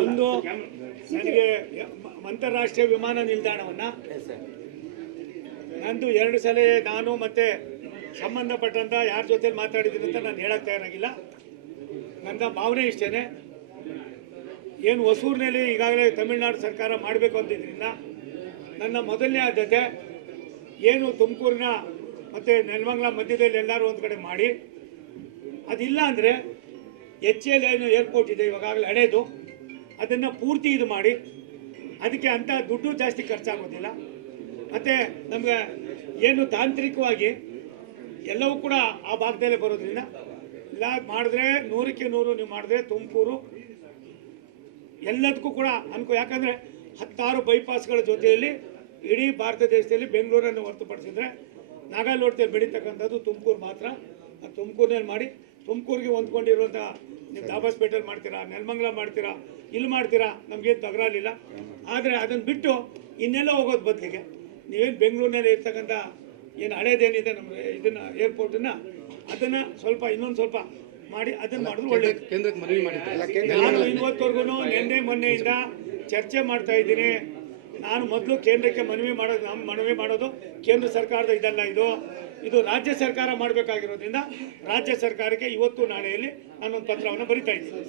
ಒಂದು ನನಗೆ ಅಂತಾರಾಷ್ಟ್ರೀಯ ವಿಮಾನ ನಿಲ್ದಾಣವನ್ನು ನಂದು 2 ಸಲ ನಾನು ಮತ್ತೆ ಸಂಬಂಧಪಟ್ಟಂತ ಯಾರ ಜೊತೆ ಮಾತಾಡಿದ್ದೀನಿ ಅಂತ ನಾನು ಹೇಳಕ್ ತಯಾರಾಗಿಲ್ಲ. ನನ್ನ ಭಾವನೆ ಇಷ್ಟೇನೆ, ಏನು ಹೊಸೂರಿನಲ್ಲಿ ಈಗಾಗಲೇ ತಮಿಳುನಾಡು ಸರ್ಕಾರ ಮಾಡಬೇಕು ಅಂತಿದ್ರಿಂದ ನನ್ನ ಮೊದಲನೇ ಆದ್ಯತೆ ಏನು ತುಮಕೂರಿನ ಮತ್ತು ನೆಲಮಂಗಲ ಮಧ್ಯದಲ್ಲಿ ಎಲ್ಲರೂ ಒಂದು ಕಡೆ ಮಾಡಿ, ಅದಿಲ್ಲ ಅಂದರೆ HAL ಏನು ಏರ್ಪೋರ್ಟ್ ಇದೆ ಇವಾಗಲೇ ಹಳೇದು, ಅದನ್ನು ಪೂರ್ತಿ ಇದು ಮಾಡಿ, ಅದಕ್ಕೆ ಅಂಥ ದುಡ್ಡು ಜಾಸ್ತಿ ಖರ್ಚಾಗೋದಿಲ್ಲ. ಮತ್ತು ನಮಗೆ ಏನು ತಾಂತ್ರಿಕವಾಗಿ ಎಲ್ಲವೂ ಕೂಡ ಆ ಭಾಗದಲ್ಲೇ ಬರೋದ್ರಿಂದ ಇಲ್ಲ ಮಾಡಿದ್ರೆ 100ಕ್ಕೆ 100 ನೀವು ಮಾಡಿದ್ರೆ ತುಮಕೂರು ಎಲ್ಲದಕ್ಕೂ ಕೂಡ ಅನುಕೂಲ. ಯಾಕಂದರೆ 16 ಬೈಪಾಸ್ಗಳ ಜೊತೆಯಲ್ಲಿ ಇಡೀ ಭಾರತ ದೇಶದಲ್ಲಿ ಬೆಂಗಳೂರನ್ನು ಹೊರತುಪಡಿಸಿದ್ರೆ ನಾಗಾಲೋಟದಲ್ಲಿ ಬೆಳೀತಕ್ಕಂಥದ್ದು ತುಮಕೂರು ಮಾತ್ರ. ಅದು ತುಮಕೂರಿನಲ್ಲಿ ಮಾಡಿ, ತುಮಕೂರಿಗೆ ಹೊಂದ್ಕೊಂಡಿರುವಂಥ ನೀವು ದಾಬಾಸ್ಪೇಟೆಲ್ಲಿ ಮಾಡ್ತೀರಾ, ನೆಲಮಂಗಲ ಮಾಡ್ತೀರಾ, ಇಲ್ಲಿ ಮಾಡ್ತೀರಾ, ನಮಗೇನು ತಗರಾಲಿಲ್ಲ. ಆದರೆ ಅದನ್ನು ಬಿಟ್ಟು ಇನ್ನೆಲ್ಲ ಹೋಗೋದು ಬದಲಿಗೆ ನೀವೇನು ಬೆಂಗಳೂರಿನಲ್ಲಿ ಇರ್ತಕ್ಕಂಥ ಏನು ಹಳೇದೇನಿದೆ ನಮ್ಮ ಇದನ್ನು ಏರ್ಪೋರ್ಟನ್ನು ಅದನ್ನು ಸ್ವಲ್ಪ ಇನ್ನೊಂದು ಸ್ವಲ್ಪ ಮಾಡಿ ಅದನ್ನು ಮಾಡಿದ್ರು ಒಳ್ಳೆಯದು. ನಾನು ಇವತ್ತವರೆಗೂ ನಿನ್ನೆ ಮೊನ್ನೆಯಿಂದ ಚರ್ಚೆ ಮಾಡ್ತಾ ಇದ್ದೀನಿ. ನಾನು ಮೊದಲು ಕೇಂದ್ರಕ್ಕೆ ಮನವಿ ಮಾಡೋದು ಕೇಂದ್ರ ಸರ್ಕಾರದ ಇದಲ್ಲ, ಇದು ರಾಜ್ಯ ಸರ್ಕಾರ ಮಾಡಬೇಕಾಗಿರೋದ್ರಿಂದ ರಾಜ್ಯ ಸರ್ಕಾರಕ್ಕೆ ಇವತ್ತು ನಾಳೆಯಲ್ಲಿ ನಾನೊಂದು ಪತ್ರವನ್ನು ಬರಿತಾ ಇದ್ದೀನಿ.